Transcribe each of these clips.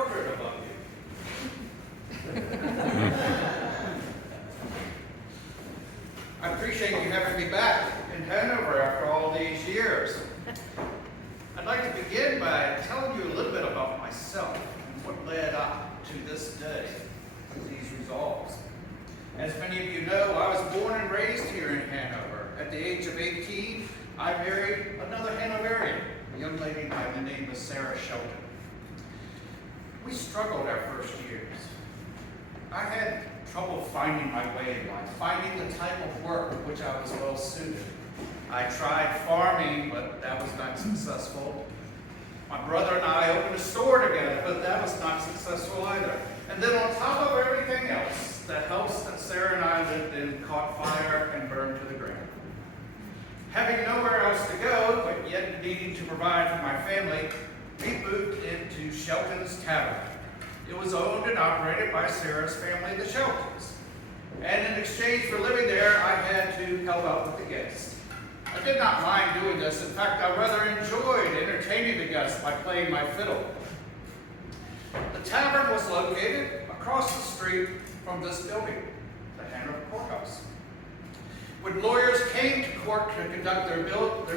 portrait above you. I appreciate you having me back in Hanover after all these years. I'd like to begin by telling you a little bit about myself and what led up to this day, to these resolves. As many of you know, I was born and raised here in Hanover. At the age of 18, I married another Hanoverian, a young lady by the name of Sarah Shelton. We struggled our first years. I had trouble finding my way in life, finding the type of work which I was well suited. I tried farming, but that was not successful. My brother and I opened a store together, but that was not successful either. And then on top of everything else, the house that Sarah and I lived in caught fire and burned to the ground. Having nowhere else to go, but yet needing to provide for my family, we moved into Shelton's Tavern. It was owned and operated by Sarah's family, the Sheltons. And in exchange for living there, I had to help out with the guests. I did not mind doing this. In fact, I rather enjoyed entertaining the guests by playing my fiddle. The tavern was located across the street from this building, the Hanover Courthouse. When lawyers came to court to conduct their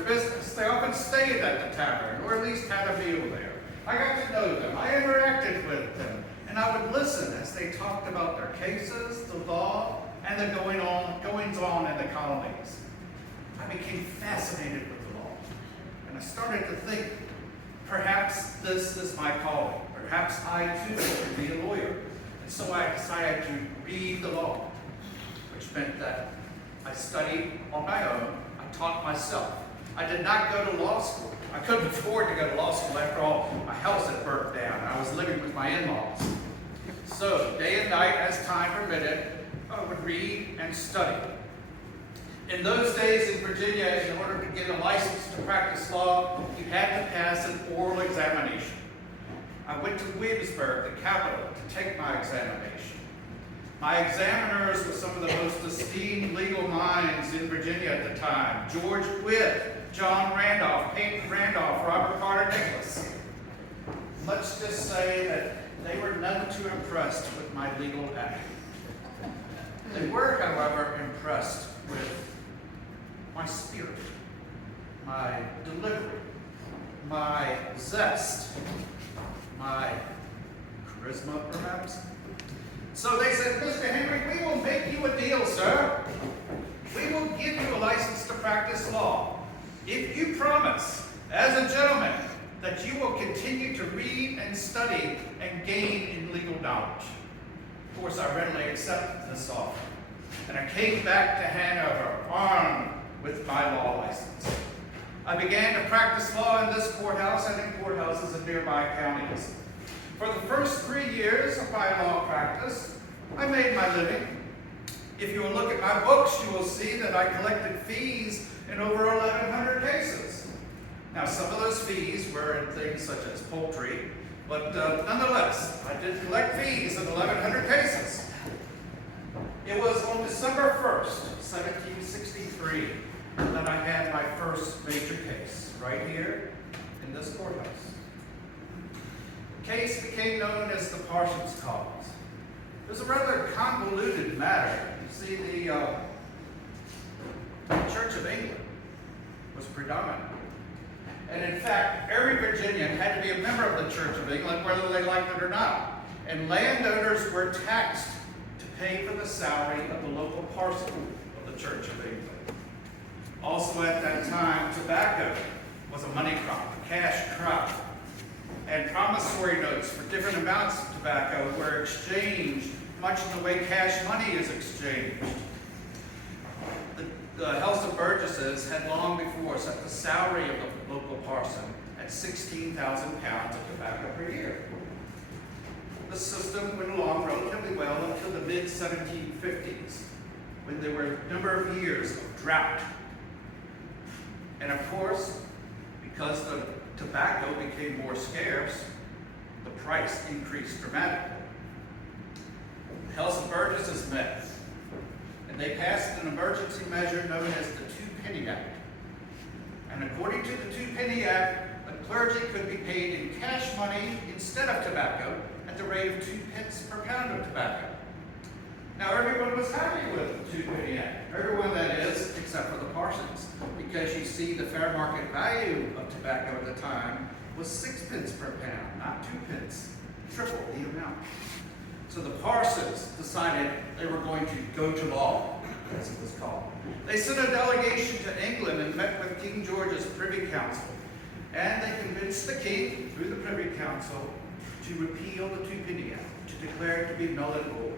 business, they often stayed at the tavern, or at least had a meal there. I got to know them, I interacted with them, and I would listen as they talked about their cases, the law, and the goings-on in the colonies. I became fascinated with the law, and I started to think, perhaps this is my calling. Perhaps I too could be a lawyer. And so I decided to read the law, which meant that I studied on my own. I taught myself. I did not go to law school. I couldn't afford to go to law school. After all, my house had burnt down. I was living with my in-laws. So, day and night, as time permitted, I would read and study. In those days in Virginia, in order to get a license to practice law, you had to pass an oral examination. I went to Williamsburg, the capital, to take my examination. My examiners were some of the most esteemed legal minds in Virginia at the time. George Witt, John Randolph, Peyton Randolph, Robert Carter Nicholas. Let's just say that they were none too impressed with my legal acumen. They were, however, impressed with my spirit, my delivery, my zest, my charisma, perhaps. So they said, Mr. Henry, we will make you a deal, sir. We will give you a license to practice law if you promise, as a gentleman, that you will continue to read and study and gain in legal knowledge. Of course, I readily accepted this offer, and I came back to Hanover armed with my law license. I began to practice law in this courthouse and in courthouses in nearby counties. For the first 3 years of my law practice, I made my living. If you will look at my books, you will see that I collected fees in over 1,100 cases. Now, some of those fees were in things such as poultry, but nonetheless, I did collect fees in 1,100 cases. It was on December 1st, 1763, that I had my first major case, right here in this courthouse. The case became known as the Parsons cause. It was a rather convoluted matter. You see, the Church of England was predominant. And in fact, every Virginian had to be a member of the Church of England, whether they liked it or not. And landowners were taxed to pay for the salary of the local parson of the Church of England. Also at that time, tobacco was a money crop, a cash crop. And promissory notes for different amounts of tobacco were exchanged, much in the way cash money is exchanged. The House of Burgesses had long before set the salary of the local parson at 16,000 pounds of tobacco per year. The system went along relatively well until the mid-1750s, when there were a number of years of drought. And of course, because the tobacco became more scarce, the price increased dramatically. The House of Burgesses met, and they passed an emergency measure known as the Two-Penny Act. And according to the Two-Penny Act, a clergy could be paid in cash money instead of tobacco at the rate of 2 pence per pound of tobacco. Now everyone was happy with the 2 penny act. Everyone, that is, except for the parsons, because you see the fair market value of tobacco at the time was 6 pence per pound, not 2 pence, triple the amount. So the parsons decided they were going to go to law, as it was called. They sent a delegation to England and met with King George's Privy Council, and they convinced the king, through the Privy Council, to repeal the 2 penny act, to declare it to be null and void.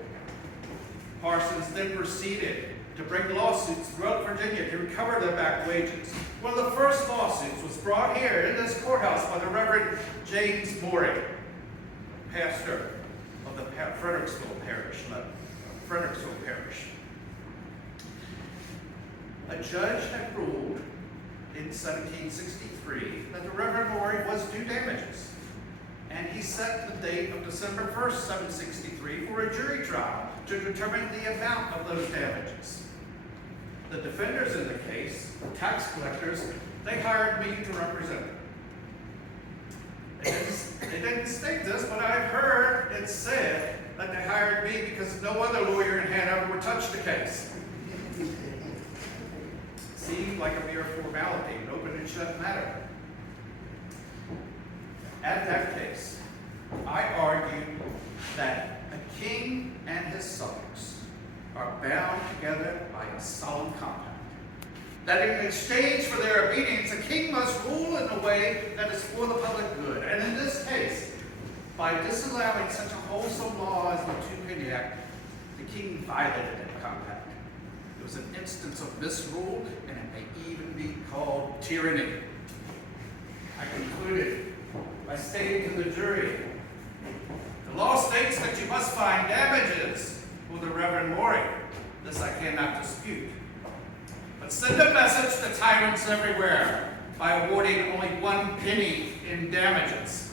Parsons then proceeded to bring lawsuits throughout Virginia to recover their back wages. One of the first lawsuits was brought here in this courthouse by the Reverend James Morey, pastor of the Fredericksville Parish. A judge had ruled in 1763 that the Reverend Morey was due damages, and he set the date of December 1st, 763 for a jury trial to determine the amount of those damages. The defenders in the case, the tax collectors, they hired me to represent them. They didn't state this, but I've heard it said that they hired me because no other lawyer in Hanover would touch the case. Seemed like a mere formality, an open and shut matter. At that case, I argued that a king and his subjects are bound together by a solemn compact. That in exchange for their obedience, a king must rule in a way that is for the public good. And in this case, by disallowing such a wholesome law as the 2 penny act, the king violated that compact. It was an instance of misrule, and it may even be called tyranny. I concluded by stating to the jury, the law states that you must find damages for the Reverend Morey. This I cannot dispute. But send a message to tyrants everywhere by awarding only 1 penny in damages.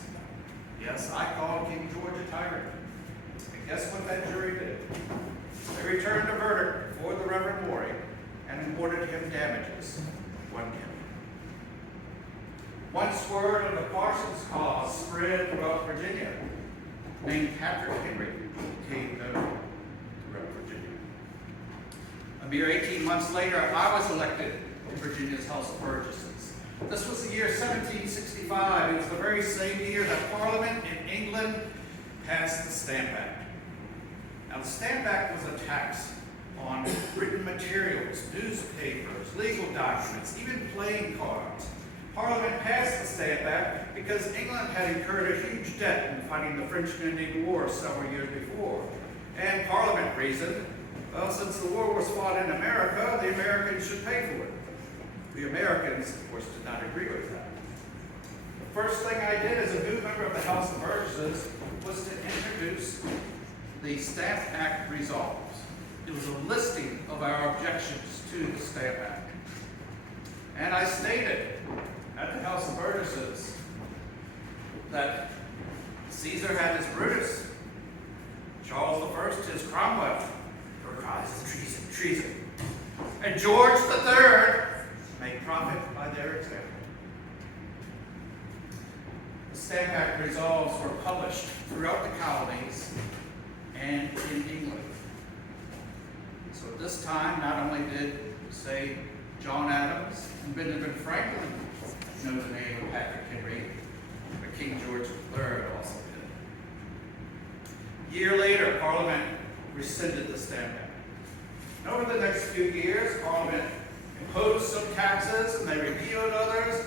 Yes, I called King George a tyrant. And guess what that jury did? They returned a verdict for the Reverend Morey and awarded him damages, 1 penny. Once word of the Parsons cause spread throughout Virginia, named Patrick Henry became known throughout Virginia. A mere 18 months later, I was elected to Virginia's House of Burgesses. This was the year 1765. It was the very same year that Parliament in England passed the Stamp Act. Now, the Stamp Act was a tax on written materials, newspapers, legal documents, even playing cards. Parliament passed the Stamp Act because England had incurred a huge debt in fighting the French and Indian War several years before. And Parliament reasoned, well, since the war was fought in America, the Americans should pay for it. The Americans, of course, did not agree with that. The first thing I did as a new member of the House of Burgesses was to introduce the Stamp Act Resolves. It was a listing of our objections to the Stamp Act. And I stated at the House of Burgesses that Caesar had his Brutus, Charles I his Cromwell, your cries is treason, and George III made profit by their example. The Stamp Act Resolves were published throughout the colonies and in England. So at this time, not only did, say, John Adams and Benjamin Franklin know the name of Patrick Henry, but King George III also did. A year later, Parliament rescinded the Stamp Act. And over the next few years, Parliament imposed some taxes and they repealed others.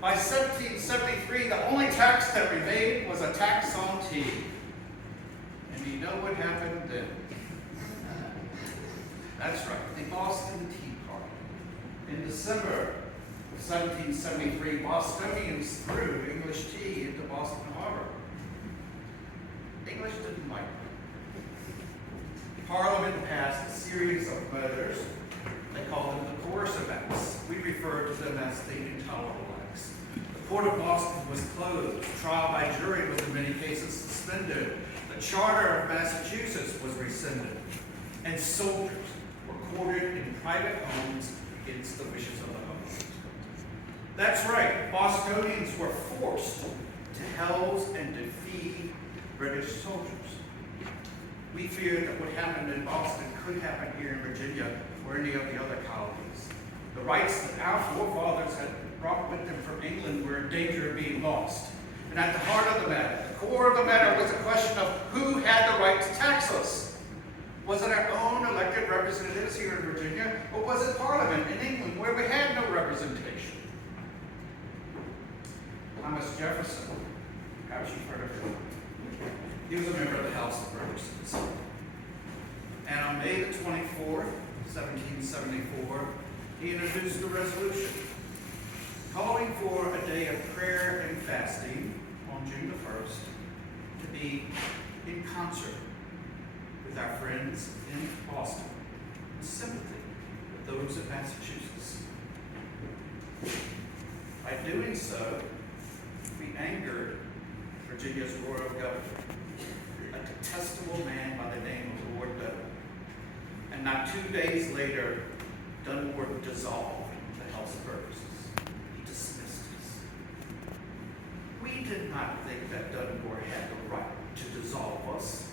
By 1773, the only tax that remained was a tax on tea. And you know what happened then? That's right, the Boston Tea Party. In December of 1773, Bostonians threw English tea into Boston Harbor. English didn't like it. Parliament passed a series of measures. They called them the coercive acts. We refer to them as the intolerable acts. The Port of Boston was closed. Trial by jury was in many cases suspended. The Charter of Massachusetts was rescinded. And soldiers were quartered in private homes against the wishes of the host. That's right, Bostonians were forced to house and defeat British soldiers. We feared that what happened in Boston could happen here in Virginia or any of the other colonies. The rights that our forefathers had brought with them from England were in danger of being lost. And at the heart of the matter, the core of the matter, was a question of who had the right to tax us. Was it our own elected representatives here in Virginia, or was it Parliament in England where we had no representation? Thomas Jefferson, perhaps you've heard of him. He was a member of the House of Representatives. And on May the 24th, 1774, he introduced a resolution calling for a day of prayer and fasting on June the 1st to be in concert with our friends in Boston, in sympathy with those in Massachusetts. By doing so, we angered Virginia's royal governor, a detestable man by the name of Lord Doe. And not 2 days later, Dunmore dissolved the House of Burgesses. He dismissed us. We did not think that Dunmore had the right to dissolve us.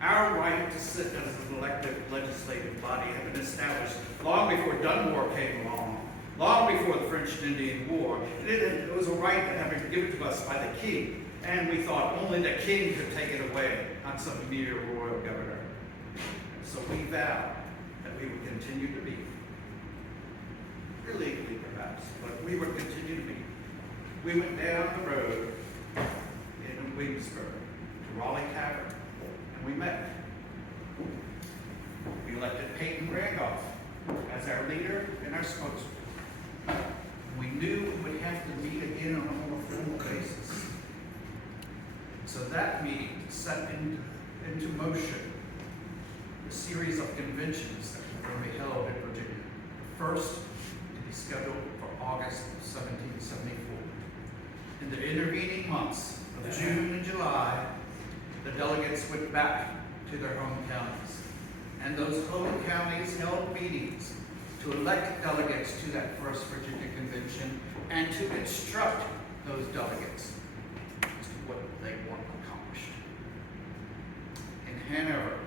Our right to sit as an elected legislative body had been established long before Dunmore came along, long before the French and Indian War. It was a right that had been given to us by the king, and we thought only the king could take it away, not some mere royal governor. So we vowed that we would continue to be, illegally perhaps, but we would continue to be. We went down the road in Williamsburg to Raleigh Tavern, and we met. We elected Peyton Randolph as our leader and our spokesman. We knew we would have to meet again on a more formal basis. So that meeting set into motion a series of conventions that were going to be held in Virginia. The first to be scheduled for August of 1774. In the intervening months of June and July, the delegates went back to their home counties. And those home counties held meetings to elect delegates to that first Virginia convention and to instruct those delegates as to what they want accomplished. In Hanover,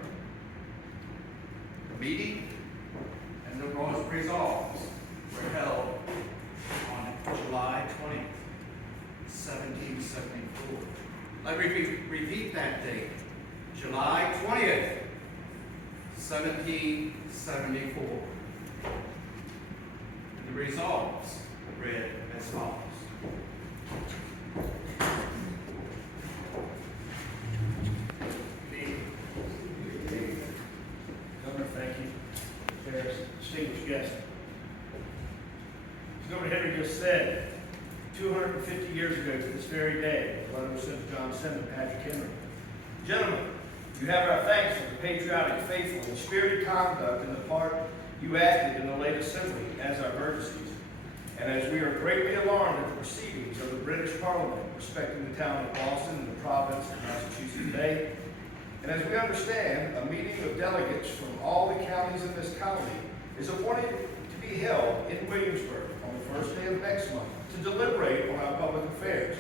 the meeting and the resolves were held on July 20th, 1774. Let me repeat that date. July 20th, 1774. The resolves read as follows. Governor, thank you. Chairs, distinguished guests. As Governor Henry just said, 250 years ago to this very day, the letter was sent to John Syme and Patrick Henry. Gentlemen, you have our thanks for the patriotic, faithful, and spirited conduct in the part you acted in the late assembly as our burgesses. And as we are greatly alarmed at the proceedings of the British Parliament respecting the town of Boston and the province of Massachusetts Bay, and as we understand, a meeting of delegates from all the counties in this colony is appointed to be held in Williamsburg on the first day of next month to deliberate on our public affairs,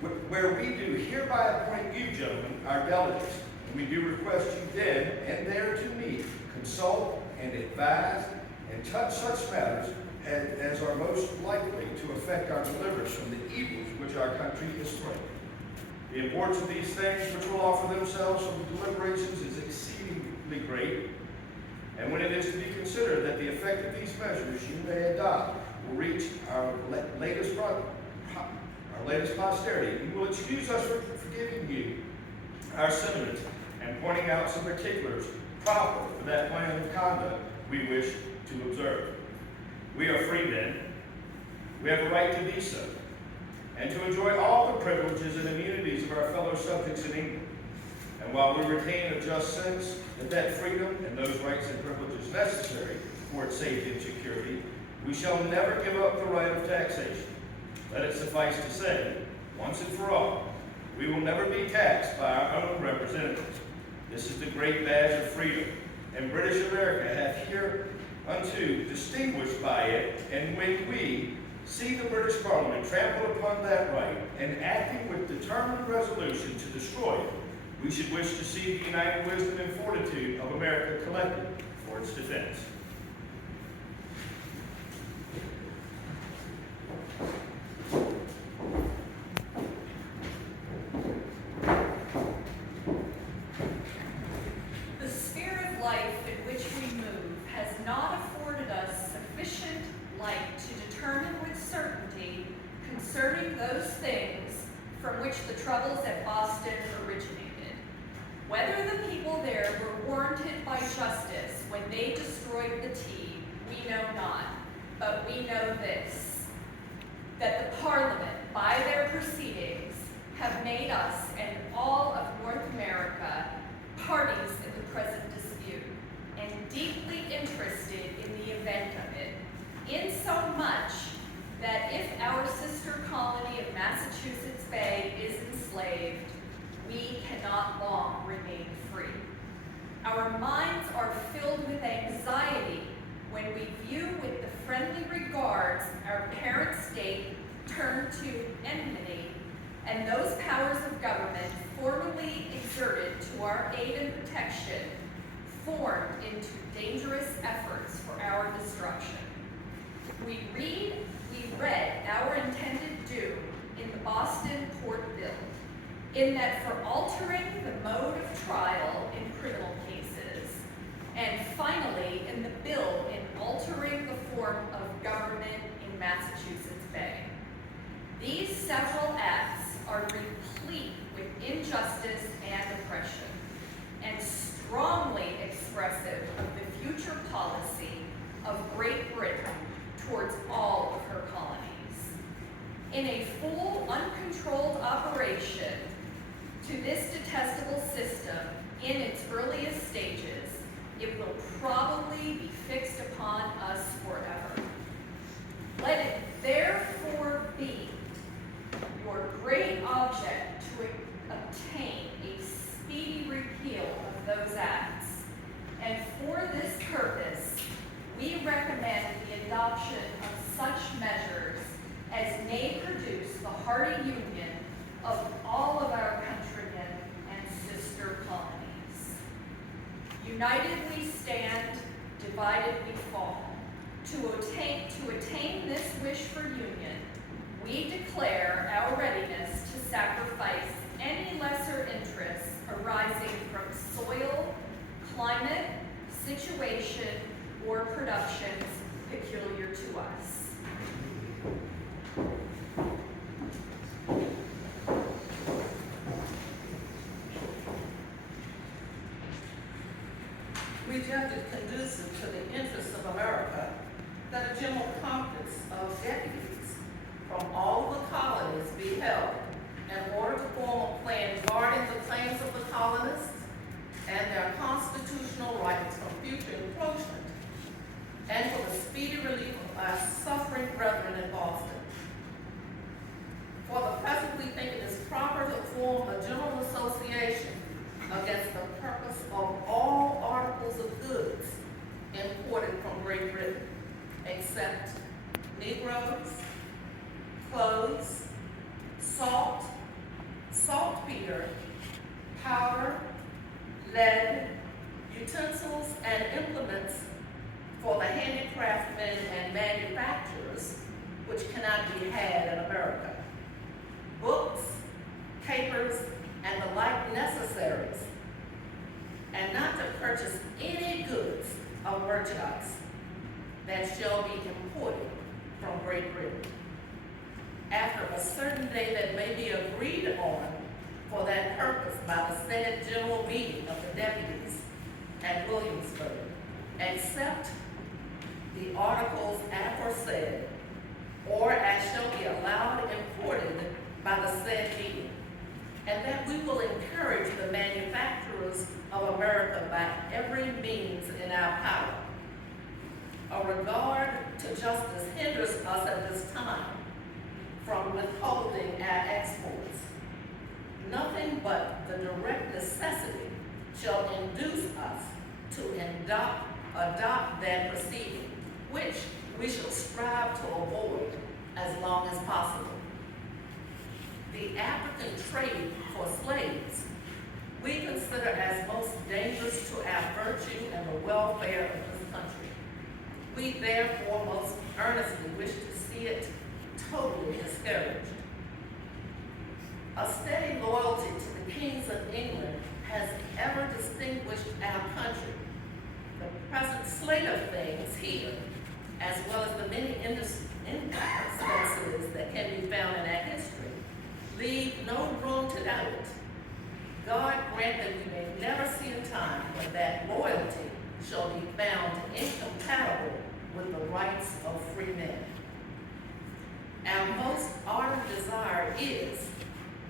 where we do hereby appoint you, gentlemen, our delegates, and we do request you then and there to meet, consult, and advise, and touch such matters as are most likely to affect our deliverance from the evils which our country is fraught. The importance of these things which will offer themselves from the deliberations is exceedingly great, and when it is to be considered that the effect of these measures you may adopt will reach our latest posterity, you will excuse us for forgiving you our sentiments and pointing out some particulars proper for that plan of conduct we wish to observe. We are free then. We have a right to be so, and to enjoy all the privileges and immunities of our fellow subjects in England. And while we retain a just sense that freedom and those rights and privileges necessary for its safety and security, we shall never give up the right of taxation. Let it suffice to say, once and for all, we will never be taxed by our own representatives. This is the great badge of freedom, and British America hath hereunto distinguished by it, and when we, See the British Parliament trample upon that right, and acting with determined resolution to destroy it, we should wish to see the united wisdom and fortitude of America collected for its defense. The sphere of life in which we move has not afforded us sufficient light to determine with certainty concerning those things from which the troubles at Boston originated. Whether the people there were warranted by justice when they destroyed the tea, we know not, but we know this, that the Parliament, by their proceedings, have made us and all of North America parties in the present dispute, and deeply interested in the event of it, insomuch that if our sister colony of Massachusetts Bay is enslaved, we cannot long remain free. Our minds are filled with anxiety when we view with the friendly regards our parent state turn to enmity, and those powers of government formerly exerted to our aid and protection formed into dangerous efforts for our destruction. We read our intended doom in the Boston Port Bill, in that for altering the mode of trial in criminal cases, and finally in the bill in altering the form of government in Massachusetts Bay. These several acts are replete with injustice and oppression, and strongly expressive of the future policy of Great Britain towards all of her colonies. In a full, uncontrolled operation to this detestable system in its earliest stages, it will probably be fixed upon us forever. Let it therefore be your great object to obtain a speedy repeal of those acts, and for this purpose, we recommend the adoption of such measures as may produce the hearty union of all of our countrymen and sister colonies. United we stand, divided we fall. To attain this wish for union, we declare our readiness to sacrifice any lesser interests arising from soil, climate, situation, or productions peculiar to us. We judge it conducive to the interests of America that a general conference of deputies from all the colonies be held in order to form a plan guarding the claims of the colonists and their constitutional rights from future encroachment, and for the speedy relief of our suffering brethren in Boston. For the present, we think it is proper to form a general association against the purpose of all articles of goods imported from Great Britain, except Negroes, clothes, salt, saltpeter, powder, lead, utensils, and implements for the handicraftsmen and manufacturers which cannot be had in America, books, papers, and the like necessaries, and not to purchase any goods of merchandise that shall be imported from Great Britain, after a certain day that may be agreed on for that purpose by the said general meeting of the deputies at Williamsburg, except the articles aforesaid, or as shall be allowed imported by the said meeting, and that we will encourage the manufacturers of America by every means in our power. A regard to justice hinders us at this time from withholding our exports. Nothing but the direct necessity shall induce us to adopt that proceeding, which we shall strive to avoid as long as possible. The African trade for slaves we consider as most dangerous to our virtue and the welfare of this country. We therefore most earnestly wish to see it totally discouraged. A steady loyalty to the kings of England has ever distinguished our country. The present slate of things here, as well as the many instances that can be found in our history, leave no room to doubt it. God grant that we may never see a time when that loyalty shall be found incompatible with the rights of free men. Our most ardent desire is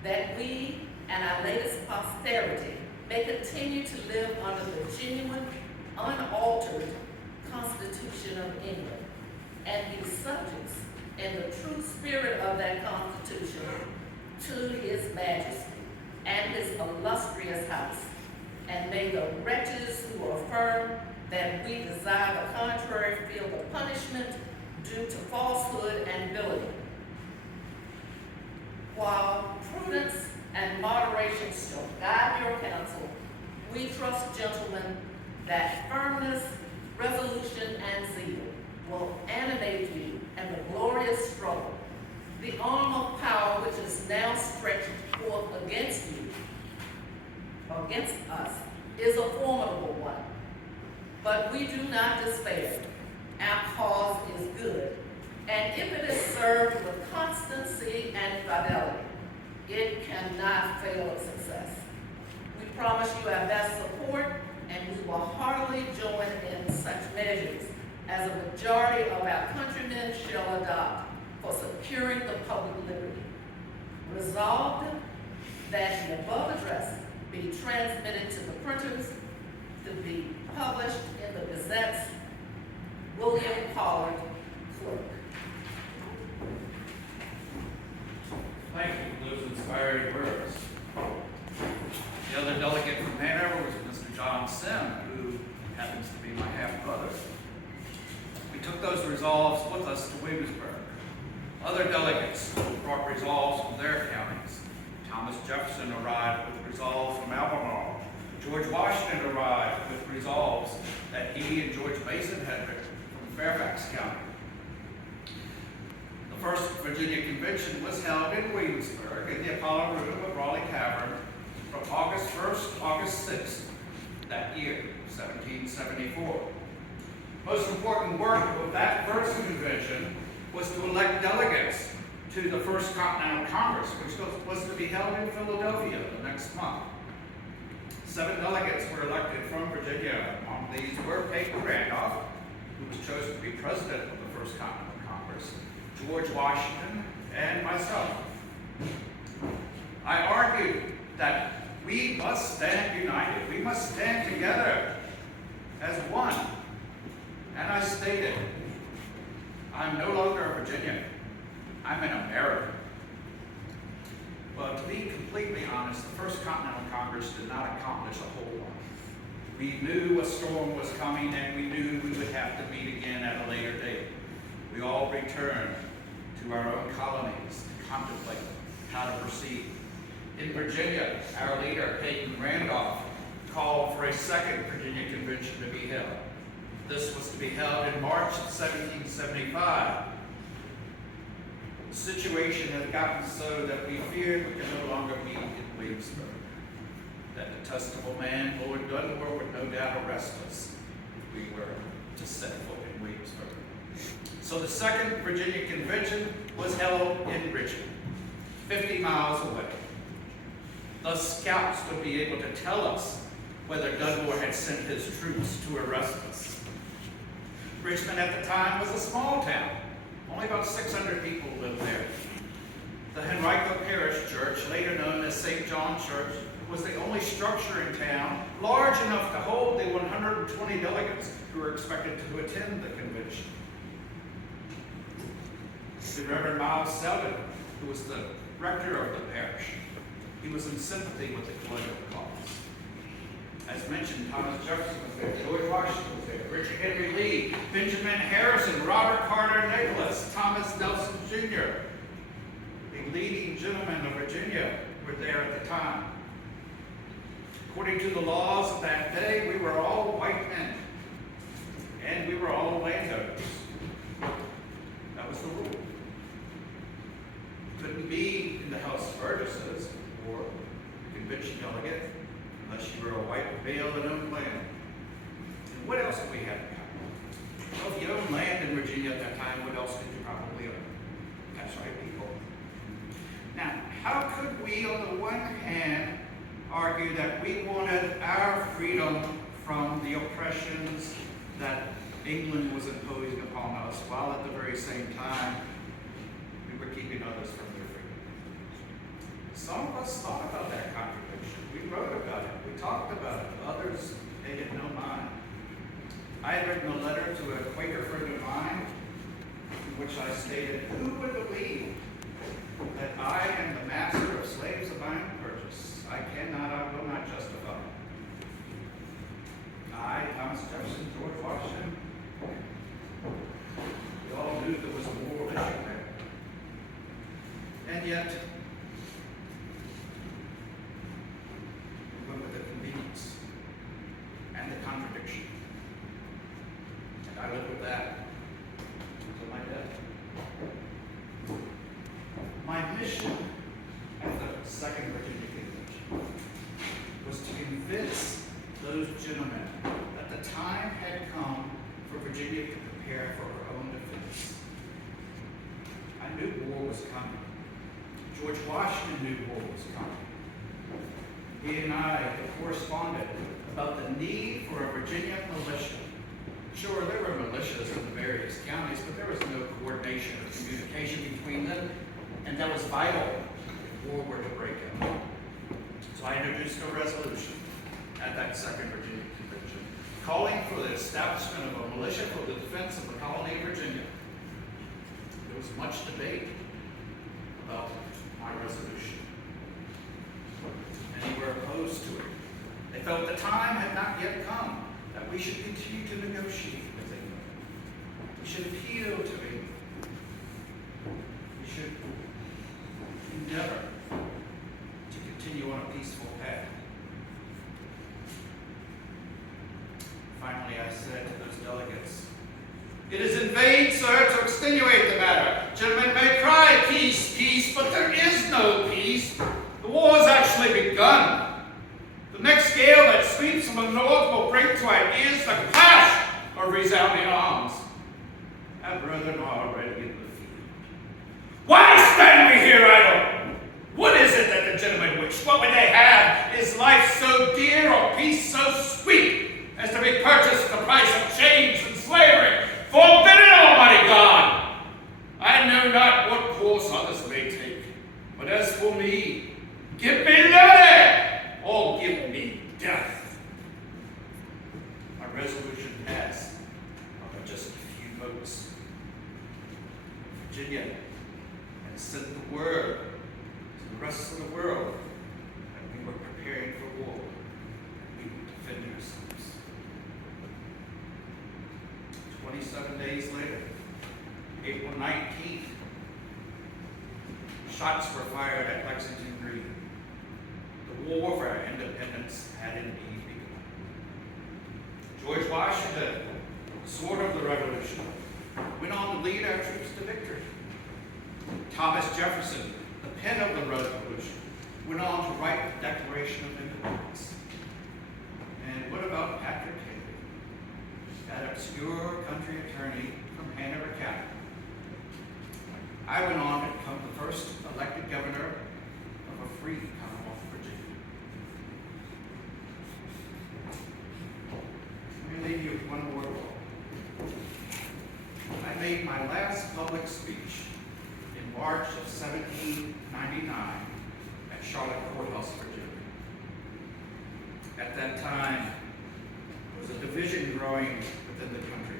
that we and our latest posterity may continue to live under the genuine, unaltered Constitution of England and be subjects in the true spirit of that Constitution to His Majesty and His illustrious house. And may the wretches who affirm that we desire the contrary feel the punishment due to falsehood and villainy. While prudence and moderation shall guide your counsel, we trust, gentlemen, that firmness, resolution, and zeal will animate you in the glorious struggle. The arm of power which is now stretched forth against us, is a formidable one. But we do not despair. Our cause is good, and if it is served with constancy and fidelity, it cannot fail of success. We promise you our best support, and we will heartily join in such measures as a majority of our countrymen shall adopt for securing the public liberty. Resolved that the above address be transmitted to the printers to be published in the Gazettes. William Pollard, Clerk. Thank you for those inspiring words. The other delegate from Hanover was Mr. John Syme, who happens to be my half-brother. We took those resolves with us to Williamsburg. Other delegates brought resolves from their counties. Thomas Jefferson arrived with resolves from Albemarle. George Washington arrived with resolves that he and George Mason had written from Fairfax County. The first Virginia Convention was held in Williamsburg in the Apollo Room of Raleigh Cavern from August 1st to August 6th that year, 1774. Most important work of that first convention was to elect delegates to the First Continental Congress, which was to be held in Philadelphia the next month. 7 delegates were elected from Virginia. Among these were Peyton Randolph, who was chosen to be president of the First Continental Congress, George Washington, and myself. I argued that we must stand united. We must stand together as one. And I stated, I'm no longer a Virginian. I'm an American. Well, to be completely honest, the First Continental Congress did not accomplish a whole lot. We knew a storm was coming, and we knew we would have to meet again at a later date. We all returned to our own colonies to contemplate how to proceed. In Virginia, our leader, Peyton Randolph, called for a second Virginia Convention to be held. This was to be held in March 1775. The situation had gotten so that we feared we could no longer meet in Williamsburg. That detestable man, Lord Dunmore, would no doubt arrest us if we were to set foot in Williamsburg. So the second Virginia Convention was held in Richmond, 50 miles away. Thus, scouts would be able to tell us whether Dunmore had sent his troops to arrest us. Richmond at the time was a small town. Only about 600 people lived there. The Henrico Parish Church, later known as St. John Church, was the only structure in town large enough to hold the 120 delegates who were expected to attend the convention. The Reverend Miles Selden, who was the rector of the parish, he was in sympathy with the colonial cause. As mentioned, Thomas Jefferson was there, George Washington was there, Richard Henry Lee, Benjamin Harrison, Robert Carter Nicholas, Thomas Nelson Jr., the leading gentlemen of Virginia were there at the time. According to the laws of that day, we were all white men, and we were all landowners. That was the rule. Couldn't be in the House of Burgesses or a convention delegate unless you were a white male and owned land. And what else did we have in common? Well, if you owned land in Virginia at that time, what else did you probably own? That's right, people. Now, how could we, on the one hand, argue that we wanted our freedom from the oppressions that England was imposing upon us, while at the very same time we were keeping others from their freedom? Some of us thought about that contradiction. We wrote about it. We talked about it. Others paid it no mind. I had written a letter to a Quaker friend of mine in which I stated, "Who would believe that I am the master of slaves of mine purchase? I will not justify it. I, Thomas Jefferson, George Washington, we all knew there was a moral issue there. And yet, we went with the convenience and the contradiction. And I lived with that until my death. My mission at the Second Virginia Convention was to convince those gentlemen that the time had come for Virginia to prepare for her own defense. I knew war was coming. George Washington knew war was coming. He and I had corresponded about the need for a Virginia militia. Sure, there were militias in the various counties, but there was no coordination or communication between them, and that was vital if war were to break out. So I introduced a resolution at that Second Virginia Convention calling for the establishment of a militia for the defense of the colony of Virginia. There was much debate about my resolution. Many were opposed to it. They felt the time had not yet come that we should continue to negotiate with England. We should appeal to England. We should endeavor to continue on a peaceful path. Finally, I said to those delegates, "It is in vain, sir, to extenuate the matter. Gentlemen may cry peace, peace, but there is no peace. The war has actually begun. The next gale that sweeps from the north will bring to our ears the clash of resounding arms. Our brethren are already in the field. Why stand we here idle? What is it that the gentlemen wish? What would they have? Is life so dear or peace so sweet as to be purchased at the price of chains and slavery? Forbid it, Almighty God! I know not what course others may take, but as for me, give me liberty or give me death." My resolution passed by just a few votes. Virginia had sent the word to the rest of the world that we were preparing for war, and we would defend ourselves. 27 days later, April 19th, shots were fired at Lexington Green. The war for our independence had indeed begun. George Washington, the sword of the Revolution, went on to lead our troops to victory. Thomas Jefferson, the pen of the Revolution, went on to write the Declaration of Independence. And what about Patrick Henry, that obscure country attorney from Hanover County? I went on to become the first elected governor of a free Commonwealth of Virginia. Let me leave you with one more thought. I made my last public speech in March of 1799 at Charlotte Courthouse, Virginia. At that time, there was a division growing within the country.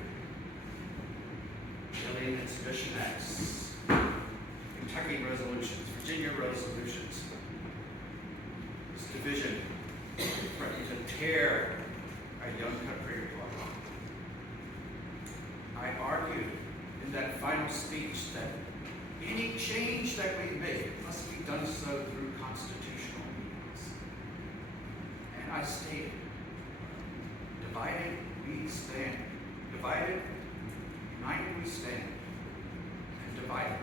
Alien and Sedition Acts, Kentucky resolutions, Virginia resolutions. This division ready to tear a young country apart. I argued in that final speech that any change that we make must be done so through constitutional means. And I stated, divided we stand. Divided, united we stand. And divided